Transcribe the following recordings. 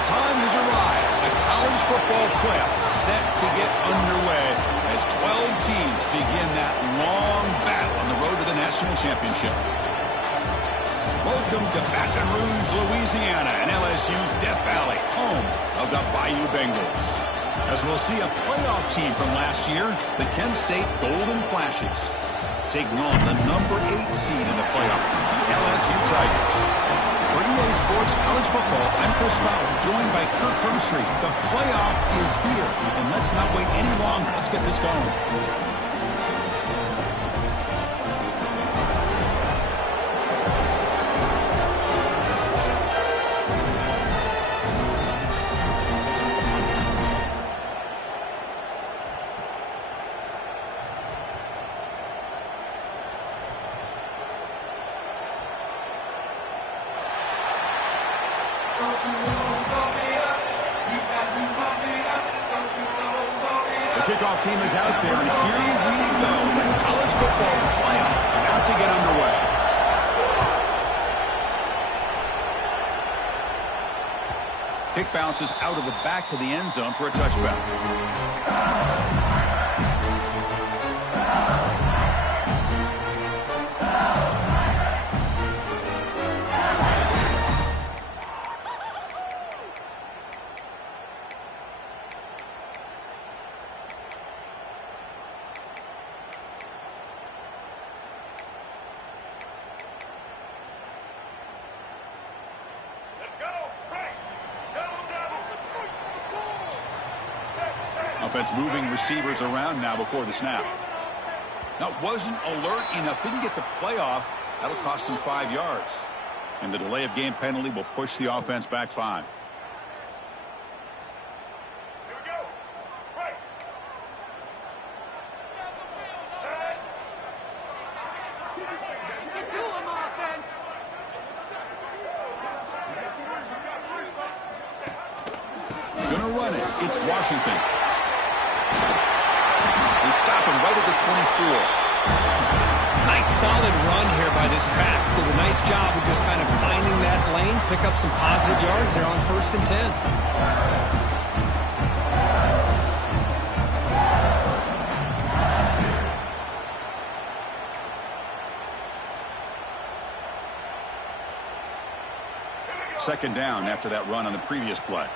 The time has arrived. The college football playoff set to get underway as 12 teams begin that long battle on the road to the national championship. Welcome to Baton Rouge, Louisiana, and LSU's Death Valley, home of the Bayou Bengals. As we'll see a playoff team from last year, the Kent State Golden Flashes, taking on the number 8 seed in the playoff, the LSU Tigers. For EA Sports College Football, I'm Chris Fowler, joined by Kirk Hermstreet. The playoff is here, and let's not wait any longer. Let's get this going. The kickoff team is out there, and here we go. The college football playoff about to get underway. Kick bounces out of the back of the end zone for a touchback. Offense moving receivers around now before the snap. Now, wasn't alert enough, didn't get the playoff. That'll cost him 5 yards. And the delay of game penalty will push the offense back 5. Here we go. Right. You do them, offense. Gonna run it. It's Washington. They stop him right at the 24. Nice solid run here by this back. Did a nice job of just kind of finding that lane, pick up some positive yards there on 1st and 10. Second down after that run on the previous play.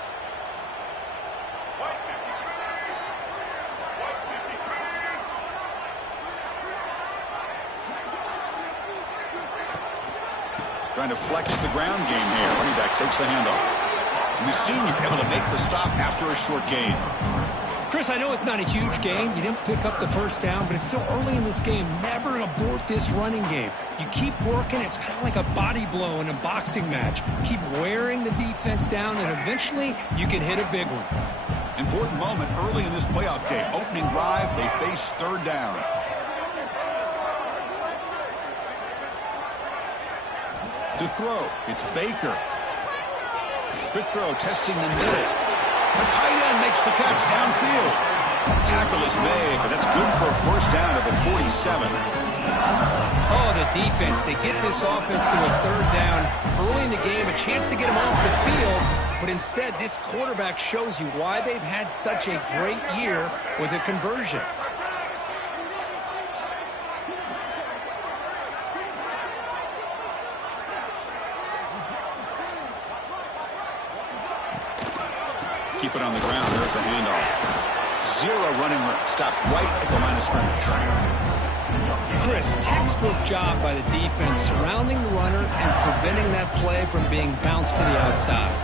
Trying to flex the ground game here. Running back takes the handoff. And the senior able to make the stop after a short gain. Chris, I know it's not a huge gain. You didn't pick up the first down, but it's still early in this game. Never abort this running game. You keep working. It's kind of like a body blow in a boxing match. Keep wearing the defense down, and eventually you can hit a big one. Important moment early in this playoff game. Opening drive, they face 3rd down. To throw, it's Baker. Quick throw, testing the middle. The tight end makes the catch downfield. Tackle is made, but that's good for a 1st down at the 47. Oh, the defense. They get this offense to a 3rd down early in the game, a chance to get them off the field, but instead this quarterback shows you why they've had such a great year with a conversion. Keep it on the ground. There's the handoff. 0 running room. Stopped right at the line of scrimmage. Chris, textbook job by the defense surrounding the runner and preventing that play from being bounced to the outside.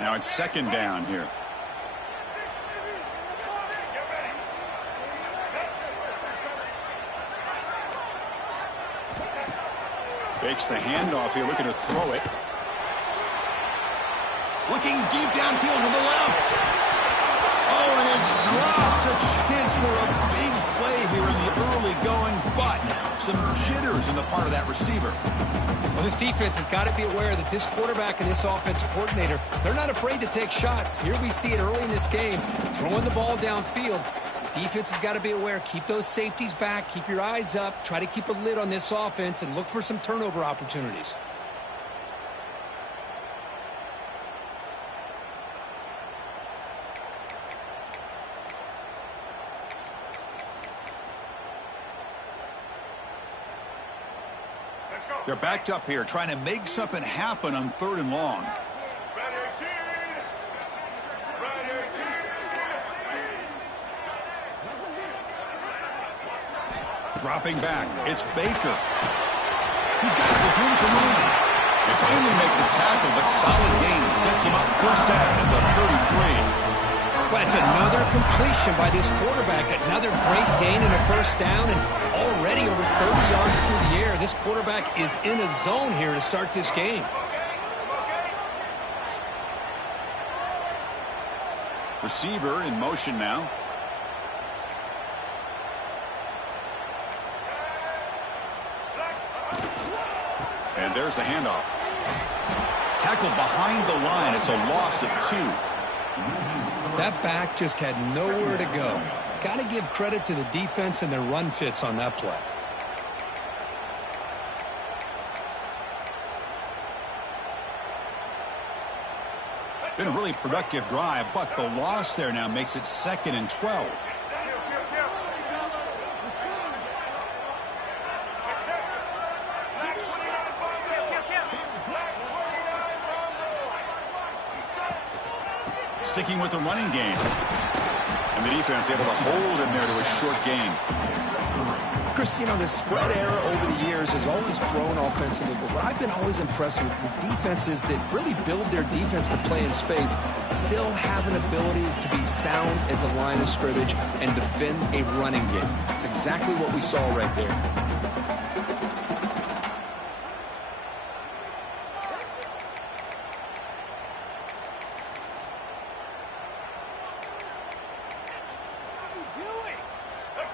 Now it's 2nd down here. Fakes the handoff here, looking to throw it. Looking deep downfield to the left. Oh, and it's dropped. A chance for a big play here in the early going, but some jitters in the part of that receiver. Well, this defense has got to be aware that this quarterback and this offensive coordinator, they're not afraid to take shots. Here we see it early in this game, throwing the ball downfield. Defense has got to be aware. Keep those safeties back. Keep your eyes up. Try to keep a lid on this offense and look for some turnover opportunities. They're backed up here, trying to make something happen on 3rd and long. Dropping back, it's Baker. He's got room to run. They finally make the tackle, but solid gain sets him up first down at the 33. Well, it's another completion by this quarterback. Another great gain and a first down, and already over 30 yards through the air. This quarterback is in a zone here to start this game. Receiver in motion now. And there's the handoff. Tackled behind the line. It's a loss of 2. That back just had nowhere to go. Got to give credit to the defense and their run fits on that play. Been a really productive drive, but the loss there now makes it 2nd and 12. Sticking with the running game. And the defense able to hold him there to a short gain. Chris, you know, the spread era over the years has always grown offensively, but what I've been always impressed with defenses that really build their defense to play in space still have an ability to be sound at the line of scrimmage and defend a running game. It's exactly what we saw right there.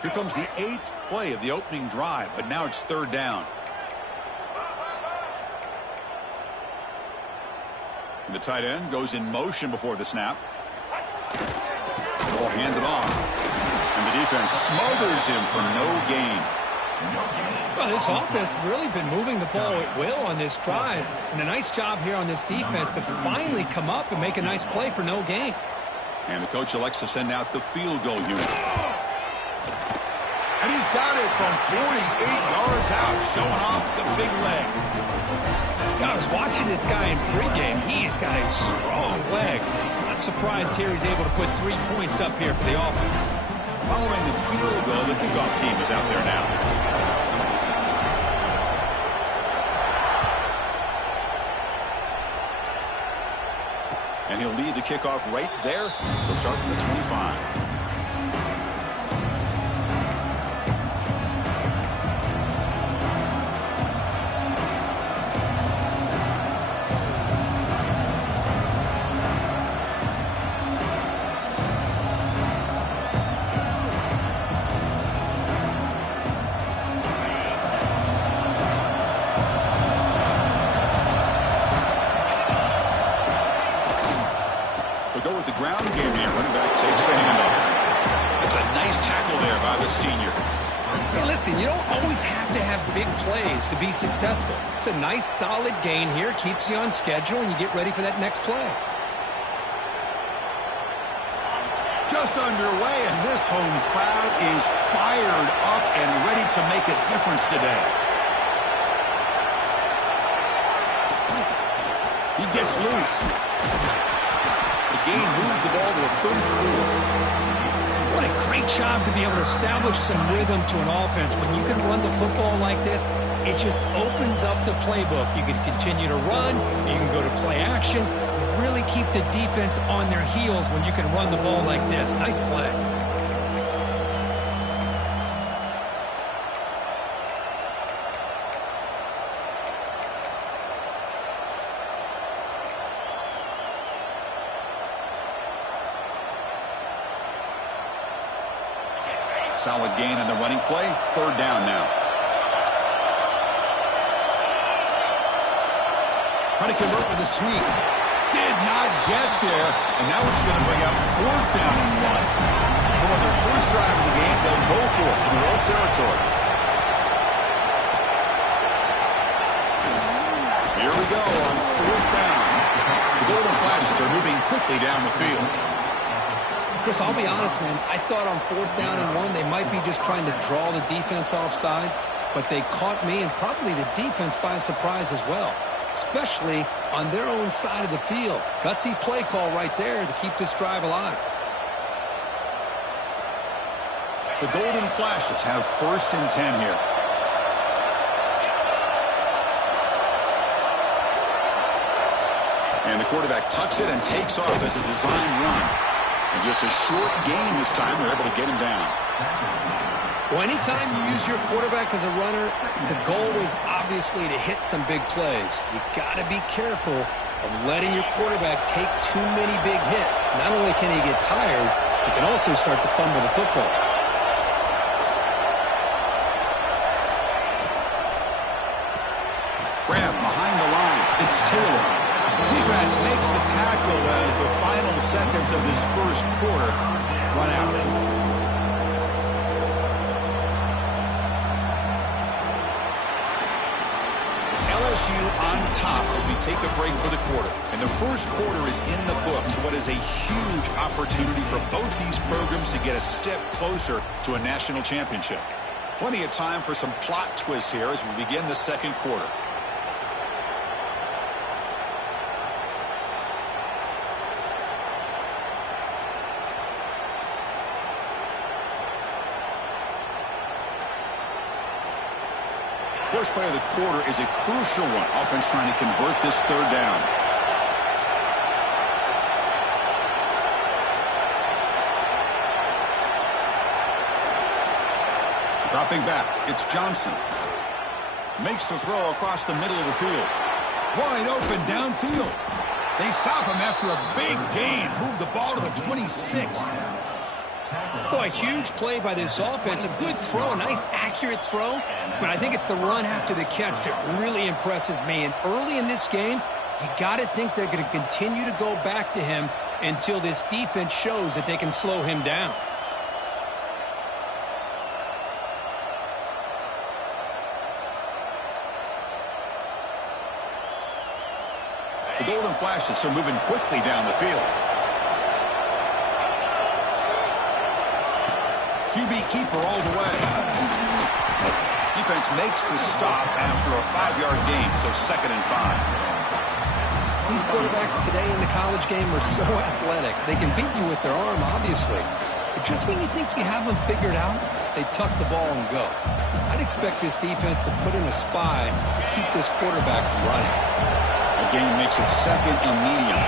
Here comes the 8th play of the opening drive, but now it's 3rd down. And the tight end goes in motion before the snap. Ball handed off. And the defense smothers him for no gain. Well, this offense has really been moving the ball at will on this drive. And a nice job here on this defense to finally come up and make a nice play for no gain. And the coach elects to send out the field goal unit. And he's got it from 48 yards out, showing off the big leg. I was watching this guy in pregame. He's got a strong leg. Not surprised here he's able to put 3 points up here for the offense. Following the field goal, the kickoff team is out there now. And he'll lead the kickoff right there. He'll start from the 25. You don't always have to have big plays to be successful. It's a nice, solid gain here. Keeps you on schedule, and you get ready for that next play. Just underway, and this home crowd is fired up and ready to make a difference today. He gets loose. The gain moves the ball to the 34. What a great job to be able to establish some rhythm to an offense. When you can run the football like this, it just opens up the playbook. You can continue to run. You can go to play action. You really keep the defense on their heels when you can run the ball like this. Nice play. Solid gain on the running play. 3rd down now. Trying to convert with a sweep. Did not get there. And now it's going to bring out 4th down and 1. So So on their first drive of the game, they'll go for it in their own territory. Here we go on 4th down. The Golden Flashes are moving quickly down the field. Chris, I'll be honest, man. I thought on 4th down and 1, they might be just trying to draw the defense off sides, but they caught me and probably the defense by surprise as well, especially on their own side of the field. Gutsy play call right there to keep this drive alive. The Golden Flashes have 1st and 10 here. And the quarterback tucks it and takes off as a design run. And just a short gain this time, they're able to get him down. Well, anytime you use your quarterback as a runner, the goal is obviously to hit some big plays. You got to be careful of letting your quarterback take too many big hits. Not only can he get tired, he can also start to fumble the football. Grab behind the line. It's Taylor. Defense makes the tackle as the final seconds of this first quarter run out. It's LSU on top as we take a break for the quarter. And the first quarter is in the books. What is a huge opportunity for both these programs to get a step closer to a national championship. Plenty of time for some plot twists here as we begin the second quarter. First play of the quarter is a crucial one. Offense trying to convert this 3rd down. Dropping back, it's Johnson. Makes the throw across the middle of the field. Wide open downfield. They stop him after a big gain. Move the ball to the 26. Boy, huge play by this offense. A good throw, a nice accurate throw. But I think it's the run after the catch that really impresses me. And early in this game, you got to think they're going to continue to go back to him until this defense shows that they can slow him down. The Golden Flashes are moving quickly down the field. QB keeper all the way. Defense makes the stop after a 5-yard gain, so 2nd and 5. These quarterbacks today in the college game are so athletic. They can beat you with their arm, obviously. But just when you think you have them figured out, they tuck the ball and go. I'd expect this defense to put in a spy to keep this quarterback from running. The game makes it 2nd and medium.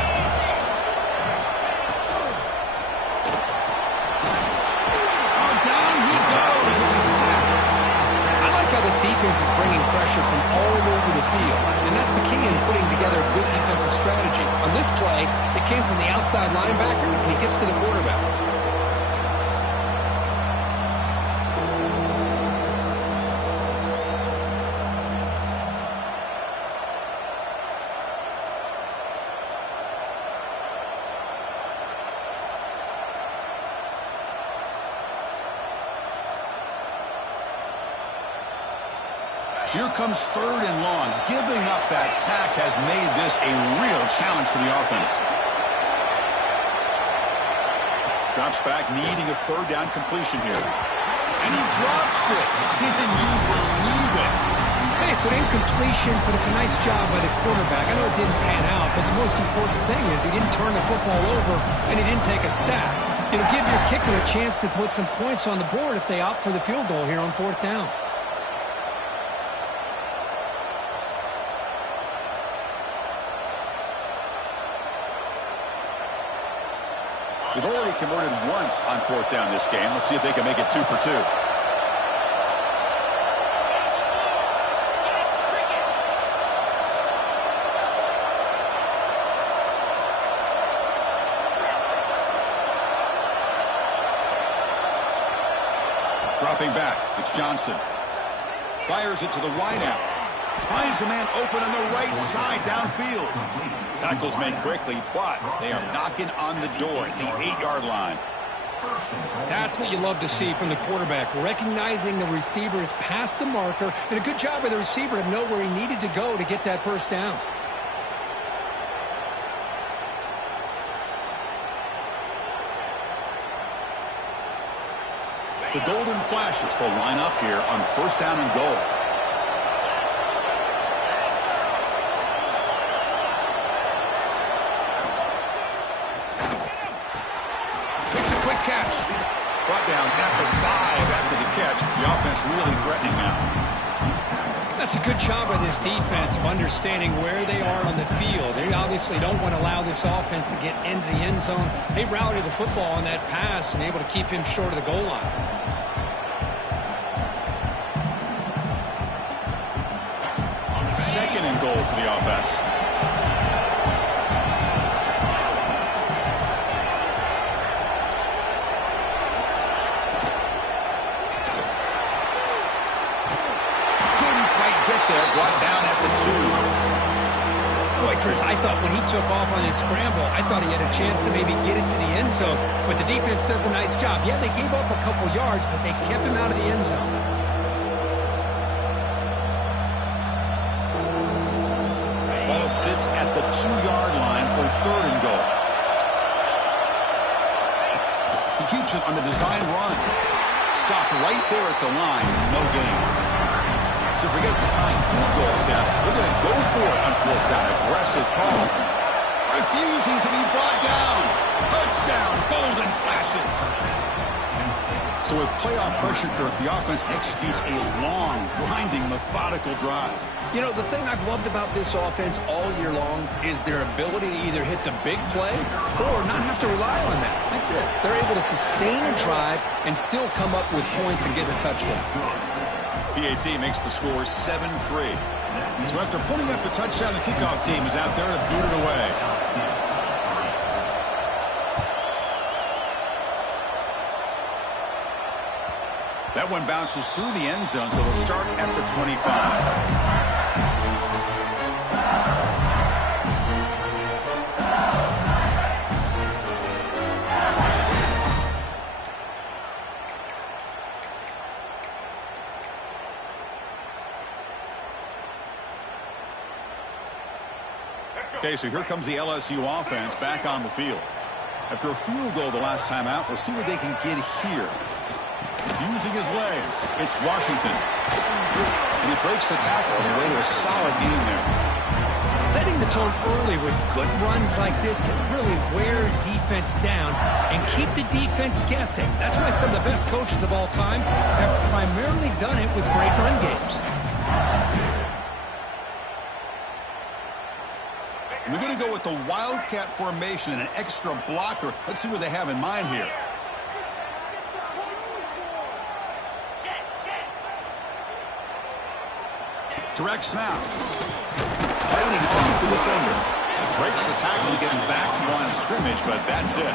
This defense is bringing pressure from all over the field, and that's the key in putting together a good defensive strategy. On this play, it came from the outside linebacker, and he gets to the quarterback. So here comes 3rd and long. Giving up that sack has made this a real challenge for the offense. Drops back, needing a 3rd down completion here. And he drops it. Can you believe it? Hey, it's an incompletion, but it's a nice job by the quarterback. I know it didn't pan out, but the most important thing is he didn't turn the football over and he didn't take a sack. It'll give your kicker a chance to put some points on the board if they opt for the field goal here on 4th down. They've already converted once on 4th down this game. Let's see if they can make it 2 for 2. Dropping back, it's Johnson. Fires it to the wideout. Finds a man open on the right side downfield. Tackles made quickly, but they are knocking on the door at the 8-yard line. That's what you love to see from the quarterback, recognizing the receivers past the marker, and a good job by the receiver to know where he needed to go to get that first down. The Golden Flashes will line up here on first down and goal. Makes a quick catch. Brought down at the 5 after the catch. The offense really threatening now. That's a good job by this defense of understanding where they are on the field. They obviously don't want to allow this offense to get into the end zone. They routed the football on that pass and able to keep him short of the goal line. Second and goal for the offense. Brought down at the 2. Boy, Chris, I thought when he took off on his scramble, I thought he had a chance to maybe get it to the end zone, but the defense does a nice job. Yeah, they gave up a couple yards, but they kept him out of the end zone. Ball sits at the 2-yard line for third and goal. He keeps it on the design run. Stopped right there at the line. No gain. So forget the tying field goal attempt. They're going to go for it on fourth down. Aggressive call. Refusing to be brought down. Touchdown, Golden Flashes. So with playoff pressure, Kirk, the offense executes a long, grinding, methodical drive. You know, the thing I've loved about this offense all year long is their ability to either hit the big play or not have to rely on that. Like this. They're able to sustain a drive and still come up with points and get a touchdown. PAT makes the score 7-3. So after putting up a touchdown, the kickoff team is out there to boot it away. That one bounces through the end zone, so they'll start at the 25. Okay, so here comes the LSU offense back on the field. After a field goal the last time out, we'll see what they can get here. Using his legs, it's Washington. And he breaks the tackle on the way to a solid game there. Setting the tone early with good runs like this can really wear defense down and keep the defense guessing. That's why some of the best coaches of all time have primarily done it with great run games. We're going to go with the Wildcat formation and an extra blocker. Let's see what they have in mind here. Direct snap. Fighting off the defender. Breaks the tackle to get him back to the line of scrimmage, but that's it.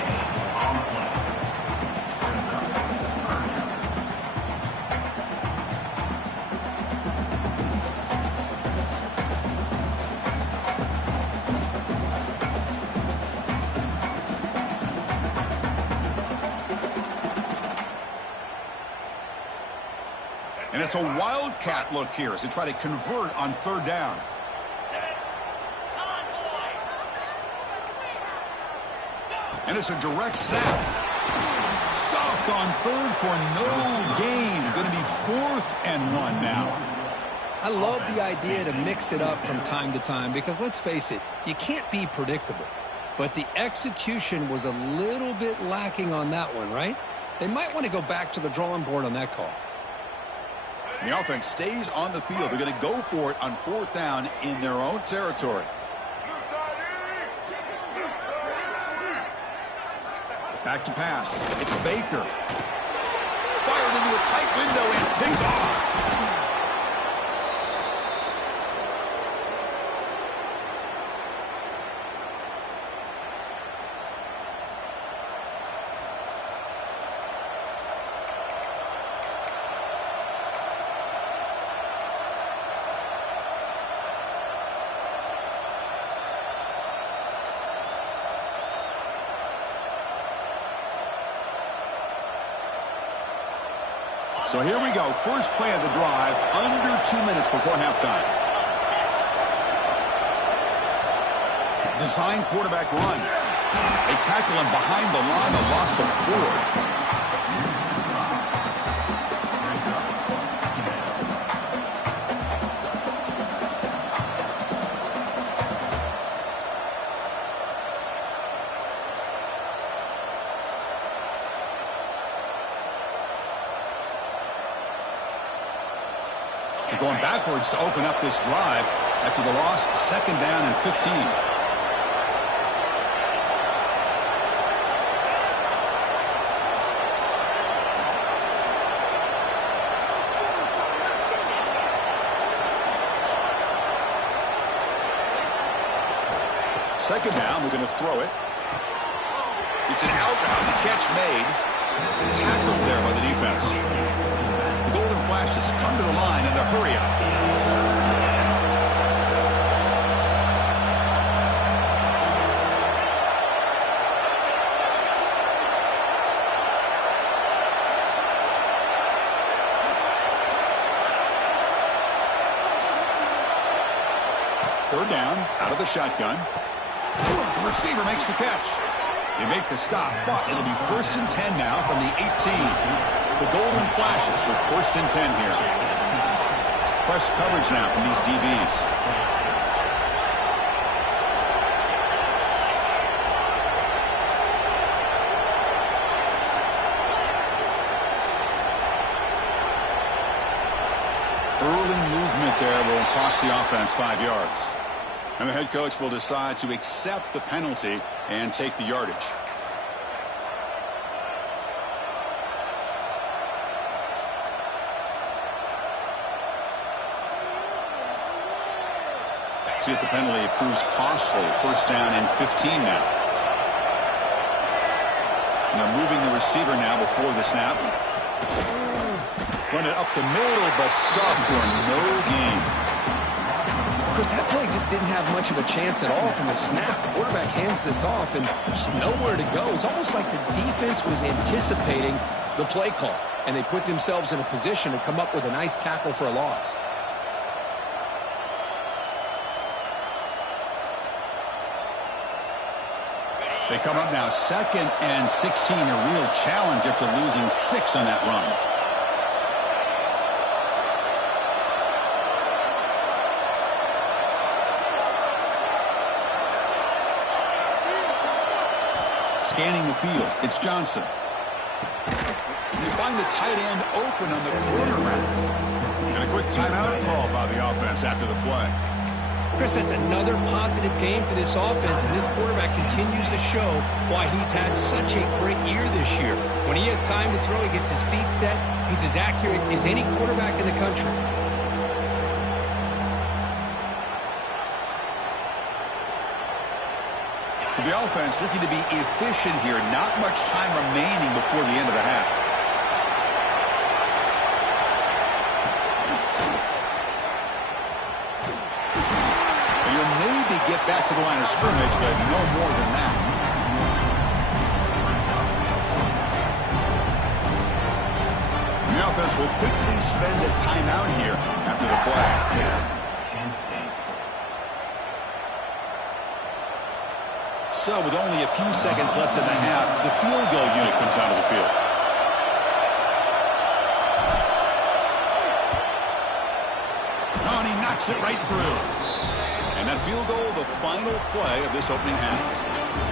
And it's a Wildcat look here as they try to convert on third down. And it's a direct snap. Stopped on third for no gain. Going to be 4th and 1 now. I love the idea to mix it up from time to time because, let's face it, you can't be predictable. But the execution was a little bit lacking on that one, right? They might want to go back to the drawing board on that call. The offense stays on the field. They're going to go for it on fourth down in their own territory. Back to pass. It's Baker. Fired into a tight window and picked off. So here we go. First play of the drive, under 2 minutes before halftime. Design quarterback run. They tackle him behind the line, a loss of 4. They're going backwards to open up this drive after the loss, second down and 15. Second down, we're going to throw it. It's an out route, the catch made. Tackled there by the defense. The Golden Flashes come to the line and the hurry up. Third down, out of the shotgun. The receiver makes the catch. They make the stop, but it'll be 1st and 10 now from the 18. The Golden Flashes with 1st and 10 here. Press coverage now from these DBs. Early movement there will cost the offense 5 yards. And the head coach will decide to accept the penalty and take the yardage. See if the penalty proves costly. 1st down and 15 now. And they're moving the receiver now before the snap. Run it up the middle, but stuffed for no gain. Chris, that play just didn't have much of a chance at all from the snap. The quarterback hands this off and just nowhere to go. It's almost like the defense was anticipating the play call, and they put themselves in a position to come up with a nice tackle for a loss. They come up now 2nd and 16, a real challenge after losing 6 on that run. Scanning the field, it's Johnson. They find the tight end open on the corner route. And a quick timeout call by the offense after the play. Chris, that's another positive game for this offense, and this quarterback continues to show why he's had such a great year this year. When he has time to throw, he gets his feet set. He's as accurate as any quarterback in the country. So the offense looking to be efficient here. Not much time remaining before the end of the half. Get back to the line of scrimmage, but no more than that. The offense will quickly spend a timeout here after the play. So with only a few seconds left in the half, the field goal unit comes out of the field. Oh, and he knocks it right through. And that field goal, the final play of this opening half.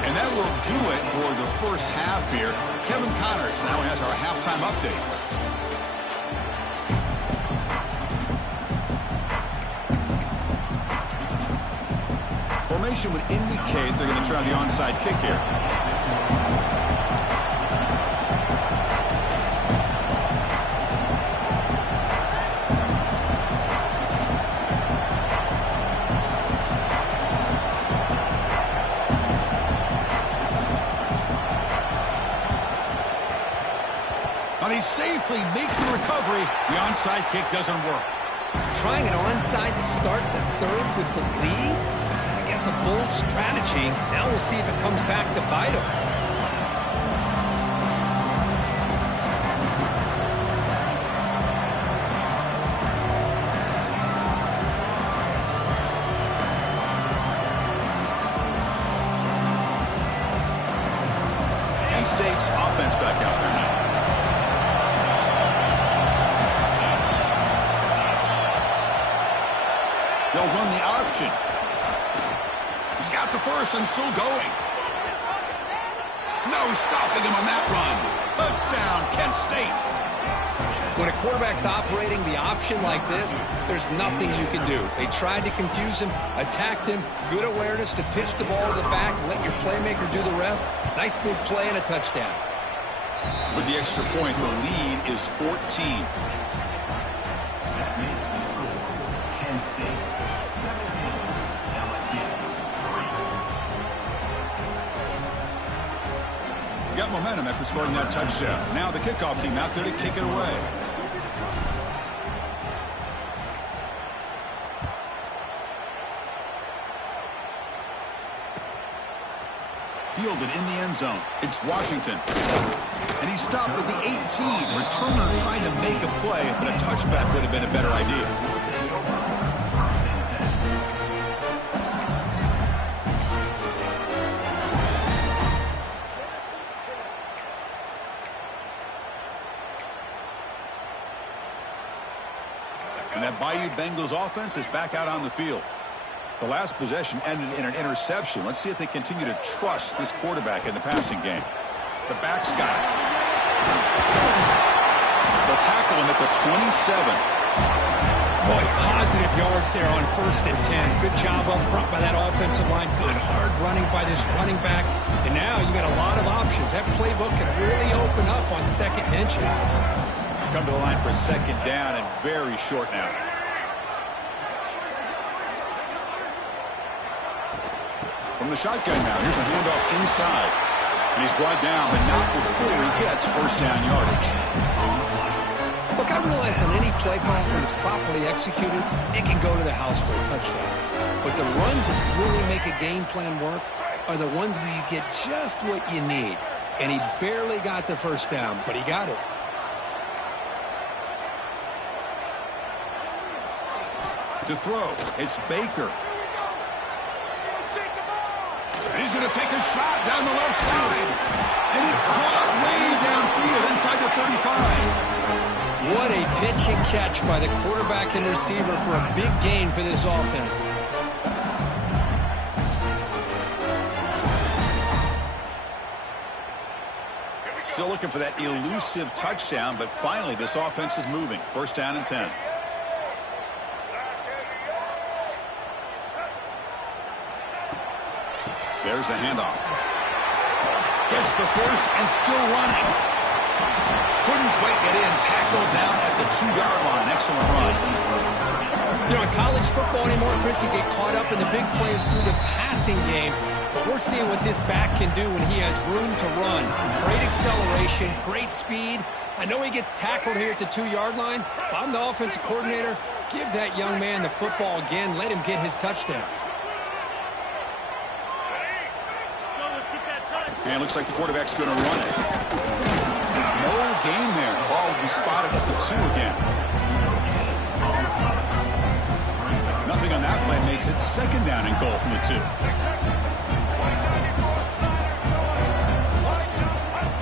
And that will do it for the first half here. Kevin Connors now has our halftime update. Formation would indicate they're going to try the onside kick here. They safely make the recovery. The onside kick doesn't work. Trying an onside to start the third with the lead? It's, I guess, a bold strategy. Now we'll see if it comes back to bite him. State's offense back out there now. They'll run the option. He's got the first and still going. No stopping him on that run. Touchdown, Kent State. When a quarterback's operating the option like this, there's nothing you can do. They tried to confuse him, attacked him, good awareness to pitch the ball to the back, let your playmaker do the rest. Nice big play and a touchdown. With the extra point, the lead is 14. Got momentum after scoring that touchdown. Now the kickoff team out there to kick it away. Fielded in the end zone. It's Washington. And he stopped with the 18. Returner trying to make a play, but a touchback would have been a better idea. And that Bayou Bengals offense is back out on the field. The last possession ended in an interception. Let's see if they continue to trust this quarterback in the passing game. The back's got it. They'll tackle him at the 27. Boy, positive yards there on 1st and 10. Good job up front by that offensive line. Good hard running by this running back. And now you got a lot of options. That playbook can really open up on second and inches. Come to the line for a second down and very short now. From the shotgun now, here's a handoff inside. And he's brought down, but not before he gets first down yardage. Look, I realize on any play call, when it's properly executed, it can go to the house for a touchdown. But the runs that really make a game plan work are the ones where you get just what you need. And he barely got the first down, but he got it. To throw, it's Baker. And he's going to take a shot down the left side. And it's caught way downfield inside the 35. What a pitch and catch by the quarterback and receiver for a big gain for this offense. Still looking for that elusive touchdown, but finally this offense is moving. First down and 10. There's the handoff. Gets the first and still running. Couldn't quite get in. Tackled down at the 2-yard line. Excellent run. You know, in college football anymore, Chris, you get caught up in the big plays through the passing game. But we're seeing what this back can do when he has room to run. Great acceleration, great speed. I know he gets tackled here at the 2-yard line. If I'm the offensive coordinator, give that young man the football again. Let him get his touchdown. And it looks like the quarterback's going to run it. No gain there. Ball will be spotted at the 2 again. Nothing on that play makes it second down and goal from the 2.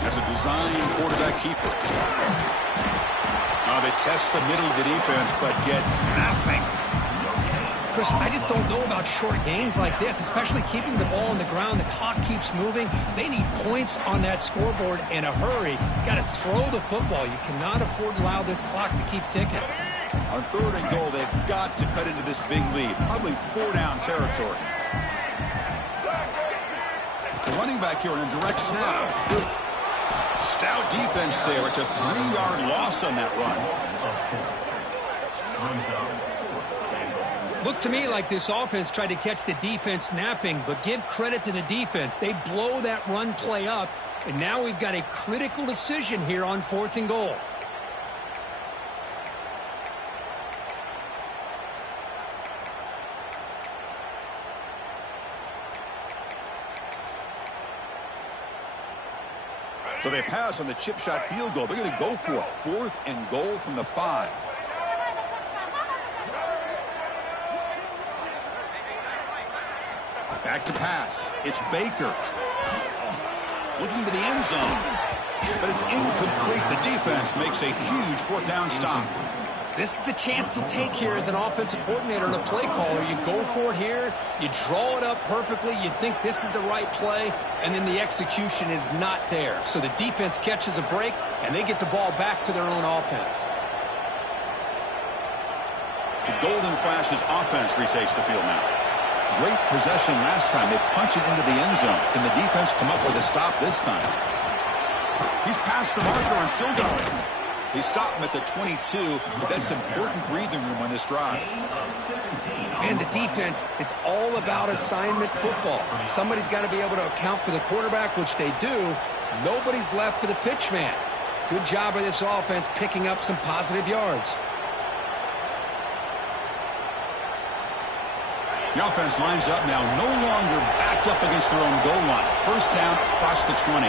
As a design quarterback keeper. They test the middle of the defense, but get nothing. Chris, I just don't know about short games like this, especially keeping the ball on the ground. The clock keeps moving. They need points on that scoreboard in a hurry. Got to throw the football. You cannot afford to allow this clock to keep ticking. On 3rd and goal, they've got to cut into this big lead. Probably 4-down territory. The running back here in a direct snap. Stout defense there. It's a 3-yard loss on that run. Looked to me like this offense tried to catch the defense napping, but give credit to the defense. They blow that run play up, and now we've got a critical decision here on 4th and goal. So they pass on the chip shot field goal. They're going to go for it. 4th and goal from the 5. Back to pass. It's Baker. looking to the end zone. But it's incomplete. The defense makes a huge fourth down stop. This is the chance you take here as an offensive coordinator and a play caller. You go for it here, you draw it up perfectly, you think this is the right play, and then the execution is not there. So the defense catches a break, and they get the ball back to their own offense. The Golden Flashes offense retakes the field now. Great possession last time. They punch it into the end zone. Can the defense come up with a stop this time? He's past the marker and still going. They stop him at the 22, but that's important breathing room on this drive. And the defense, it's all about assignment football. Somebody's got to be able to account for the quarterback, which they do. Nobody's left for the pitch man. Good job by this offense picking up some positive yards. The offense lines up now, no longer backed up against their own goal line. First down across the 20.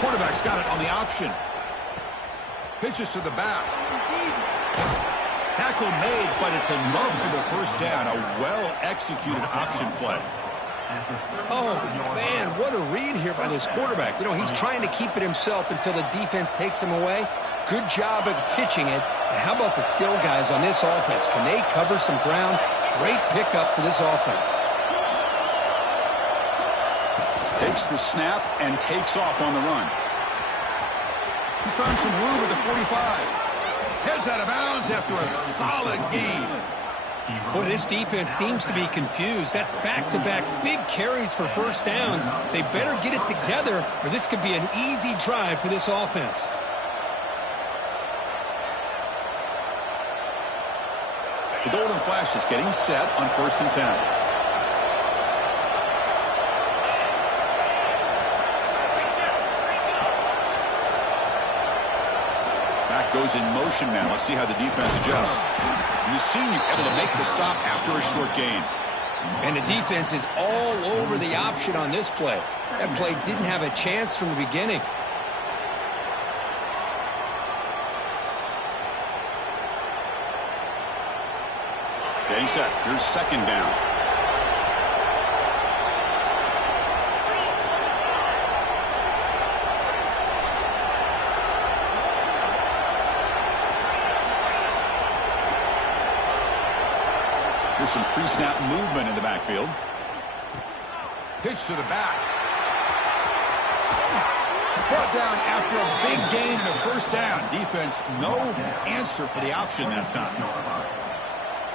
Quarterback's got it on the option. Pitches to the back. Tackle made, but it's enough for the first down. A well-executed option play. Oh, man, what a read here by this quarterback. You know, he's trying to keep it himself until the defense takes him away. Good job of pitching it. And how about the skill guys on this offense? Can they cover some ground? Great pickup for this offense. Takes the snap and takes off on the run. He's found some room at the 45. Heads out of bounds after a solid gain. Boy, this defense seems to be confused. That's back-to-back big carries for first downs. They better get it together, or this could be an easy drive for this offense. The Golden Flash is getting set on 1st and 10. Goes in motion now. Let's see how the defense adjusts. And the senior able to make the stop after a short gain. And the defense is all over the option on this play. That play didn't have a chance from the beginning. Getting set. Here's 2nd down. There's some pre-snap movement in the backfield. Pitch to the back. Brought down after a big gain and a first down. Defense, no answer for the option that time.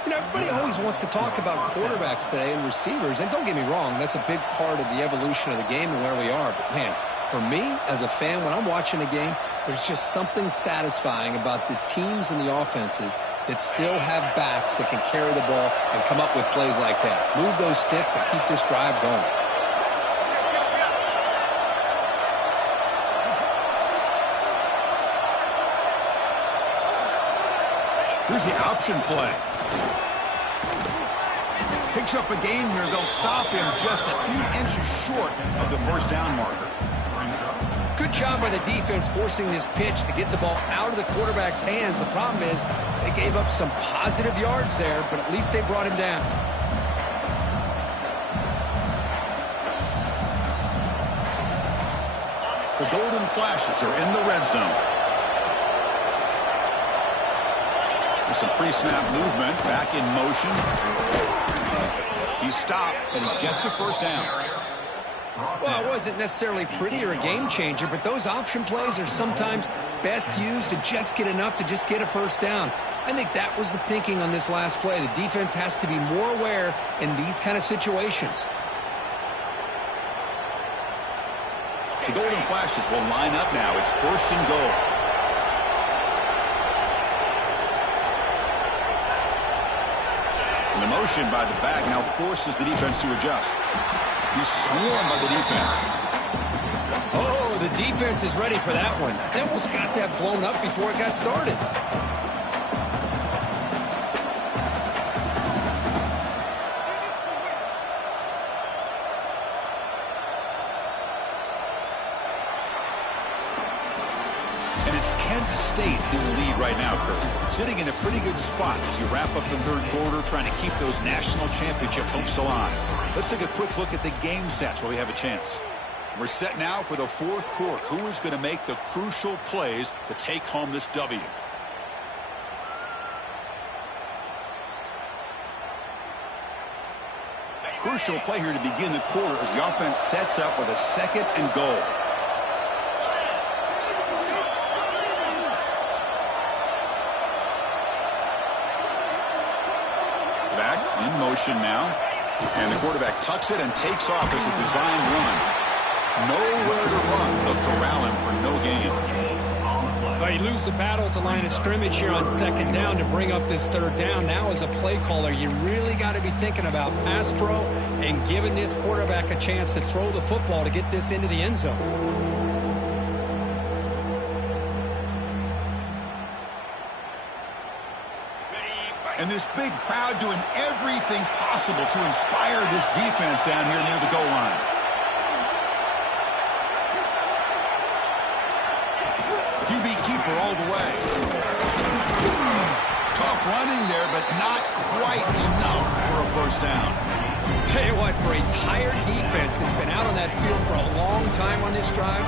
You know, everybody always wants to talk about quarterbacks today and receivers. And don't get me wrong, that's a big part of the evolution of the game and where we are. But, man, for me, as a fan, when I'm watching a game, there's just something satisfying about the teams and the offenses that still have backs that can carry the ball and come up with plays like that. Move those sticks and keep this drive going. Here's the option play. Picks up a gain here. They'll stop him just a few inches short of the first down marker. Good job by the defense forcing this pitch to get the ball out of the quarterback's hands. The problem is they gave up some positive yards there, but at least they brought him down. The Golden Flashes are in the red zone. There's some pre-snap movement, back in motion. He stopped, and he gets a first down. Well, it wasn't necessarily pretty or a game changer, but those option plays are sometimes best used to just get enough to just get a first down. I think that was the thinking on this last play. The defense has to be more aware in these kind of situations. The Golden Flashes will line up now. It's 1st and goal. And the motion by the back now forces the defense to adjust. He's swarmed by the defense. Oh, the defense is ready for that one. They almost got that blown up before it got started. And it's Kent State in the lead right now, Kurt. sitting in a pretty good spot as you wrap up the third quarter, trying to keep those national championship hopes alive. Let's take a quick look at the game stats while we have a chance. We're set now for the fourth quarter. Who is going to make the crucial plays to take home this W? Crucial play here to begin the quarter as the offense sets up with a 2nd and goal. Back in motion now. And the quarterback tucks it and takes off as a designed run. Nowhere to run. They'll corral him for no gain. Well, you lose the battle at the line of scrimmage here on 2nd down to bring up this 3rd down. Now as a play caller, you really got to be thinking about pass pro and giving this quarterback a chance to throw the football to get this into the end zone. And this big crowd doing everything possible to inspire this defense down here near the goal line. QB keeper all the way. Tough running there, but not quite enough for a first down. Tell you what, for a tired defense that's been out on that field for a long time on this drive,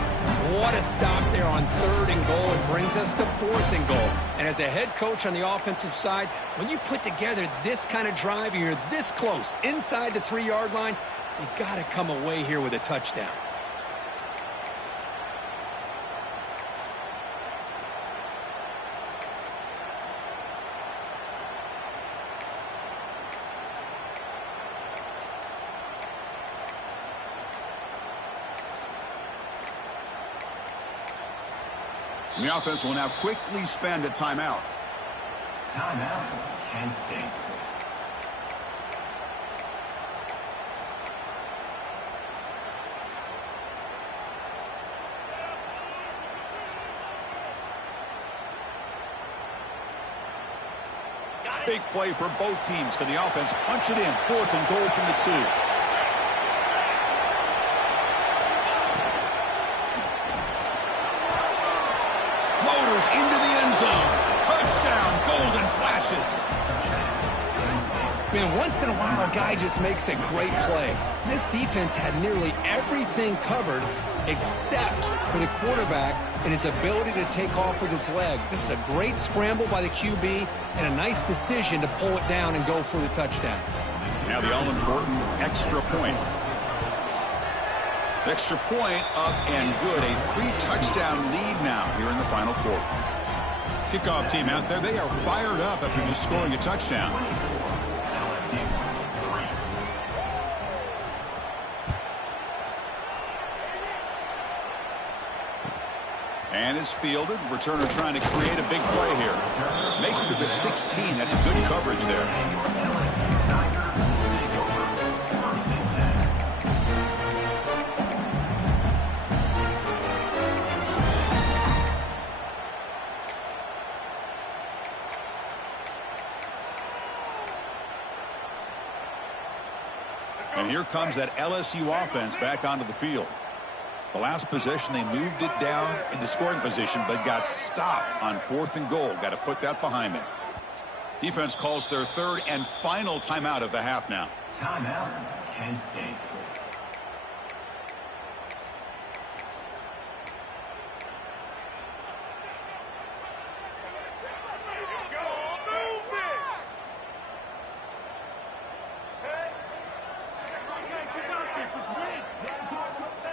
what a stop there on 3rd and goal. It brings us to 4th and goal. And as a head coach on the offensive side, when you put together this kind of drive, you're this close inside the 3-yard line, you got to come away here with a touchdown. And the offense will now quickly spend a timeout. Timeout, Kent State. Big play for both teams. Can the offense punch it in? 4th and goal from the 2. Into the end zone. Touchdown, Golden Flashes. Man, once in a while, a guy just makes a great play. This defense had nearly everything covered except for the quarterback and his ability to take off with his legs. This is a great scramble by the QB and a nice decision to pull it down and go for the touchdown. Now the all-important extra point. Extra point up and good. A 3-touchdown lead now here in the final quarter. Kickoff team out there. They are fired up after just scoring a touchdown. And it's fielded. Returner trying to create a big play here. Makes it to the 16. That's good coverage there. And here comes that LSU offense back onto the field. The last possession, they moved it down into scoring position, but got stopped on 4th and goal. Got to put that behind them. Defense calls their 3rd and final timeout of the half now. Timeout, Kent State.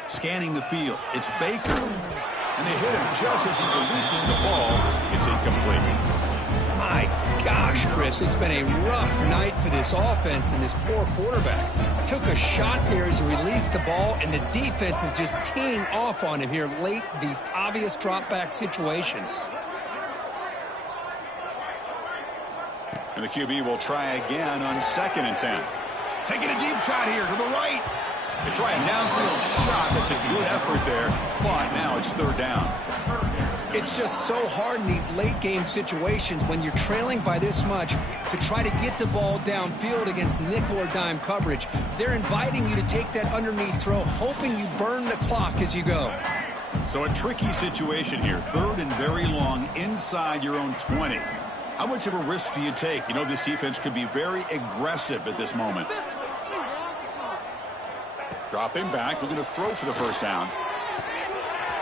Scanning the field. It's Baker. And they hit him just as he releases the ball. It's incomplete. My gosh, Chris, it's been a rough night for this offense and this poor quarterback. Took a shot there as he released the ball, and the defense is just teeing off on him here late, these obvious drop-back situations. And the QB will try again on 2nd and 10. Taking a deep shot here to the right. They try a downfield shot. That's a good effort there, but now it's 3rd down. It's just so hard in these late-game situations when you're trailing by this much to try to get the ball downfield against nickel or dime coverage. They're inviting you to take that underneath throw, hoping you burn the clock as you go. So a tricky situation here. 3rd and very long inside your own 20. How much of a risk do you take? You know this defense could be very aggressive at this moment. Dropping back, looking to throw for the first down.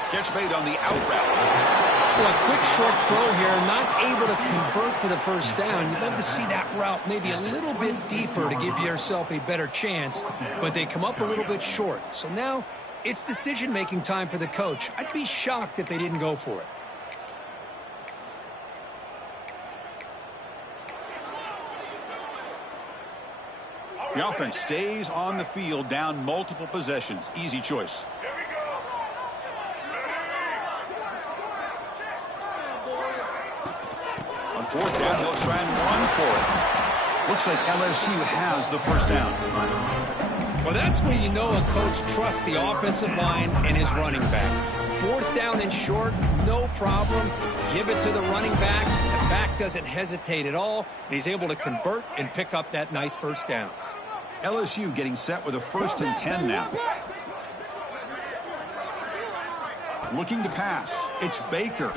Catch made on the out route. Well, a quick short throw here, not able to convert for the first down. You'd love to see that route maybe a little bit deeper to give yourself a better chance, but they come up a little bit short. So now it's decision-making time for the coach. I'd be shocked if they didn't go for it. The offense stays on the field, down multiple possessions. Easy choice. On fourth down, he'll try and run for it. Looks like LSU has the first down. Well, that's when you know a coach trusts the offensive line and his running back. Fourth down and short, no problem. Give it to the running back. The back doesn't hesitate at all. And he's able to convert and pick up that nice first down. LSU getting set with a 1st and 10 now. Looking to pass. It's Baker.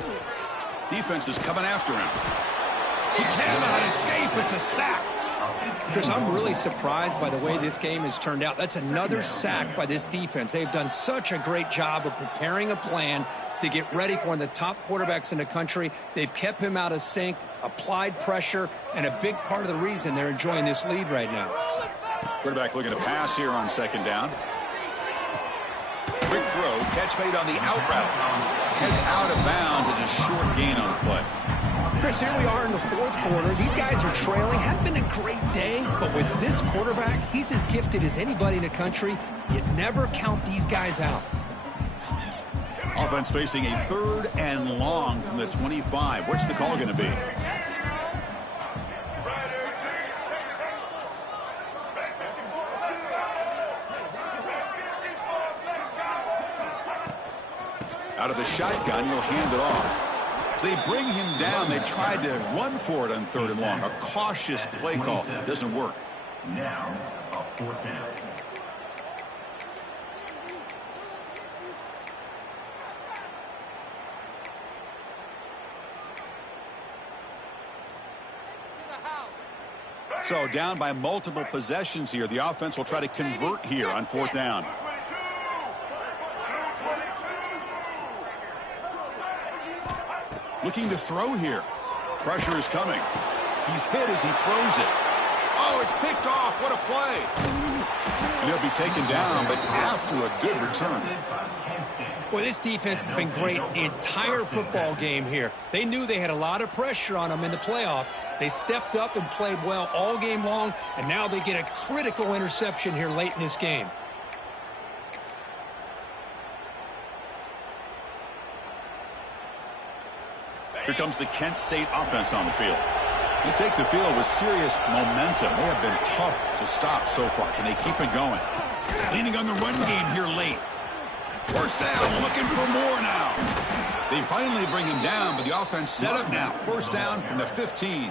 Defense is coming after him. He cannot escape. It's a sack. Chris, I'm really surprised by the way this game has turned out. That's another sack by this defense. They've done such a great job of preparing a plan to get ready for one of the top quarterbacks in the country. They've kept him out of sync, applied pressure, and a big part of the reason they're enjoying this lead right now. Quarterback looking to pass here on second down. Quick throw, catch made on the out route. Heads out of bounds. It's a short gain on the play. Chris, here we are in the fourth quarter. These guys are trailing. Hadn't been a great day, but with this quarterback, he's as gifted as anybody in the country. You never count these guys out. Offense facing a 3rd and long from the 25. What's the call going to be? Out of the shotgun, he'll hand it off. So they bring him down. They tried to run for it on 3rd and long. A cautious play call. Doesn't work. Now, a 4th down. So down by multiple possessions here. The offense will try to convert here on 4th down. Looking to throw here. Pressure is coming. He's hit as he throws it. Oh, it's picked off. What a play. And he'll be taken down, but after a good return. Well, this defense has been great the entire football game here. They knew they had a lot of pressure on them in the playoff. They stepped up and played well all game long, and now they get a critical interception here late in this game. Here comes the Kent State offense on the field. They take the field with serious momentum. They have been tough to stop so far. Can they keep it going? Leaning on the run game here late. First down, looking for more now. They finally bring him down, but the offense set up now. First down from the 15.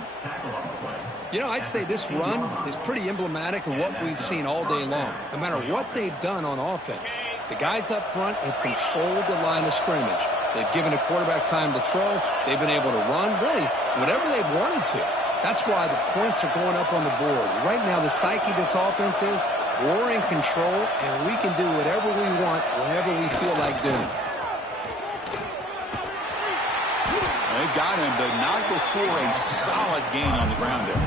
You know, I'd say this run is pretty emblematic of what we've seen all day long. No matter what they've done on offense, the guys up front have controlled the line of scrimmage. They've given a quarterback time to throw. They've been able to run, really, whatever they've wanted to. That's why the points are going up on the board. Right now, the psyche of this offense is we're in control, and we can do whatever we want whenever we feel like doing. They've got him, but not before a solid gain on the ground there.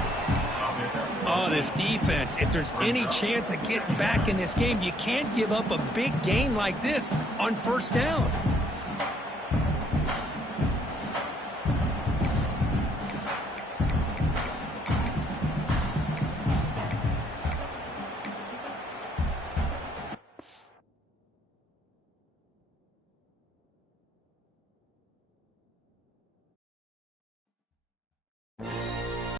Oh, this defense, if there's any chance of getting back in this game, you can't give up a big gain like this on first down.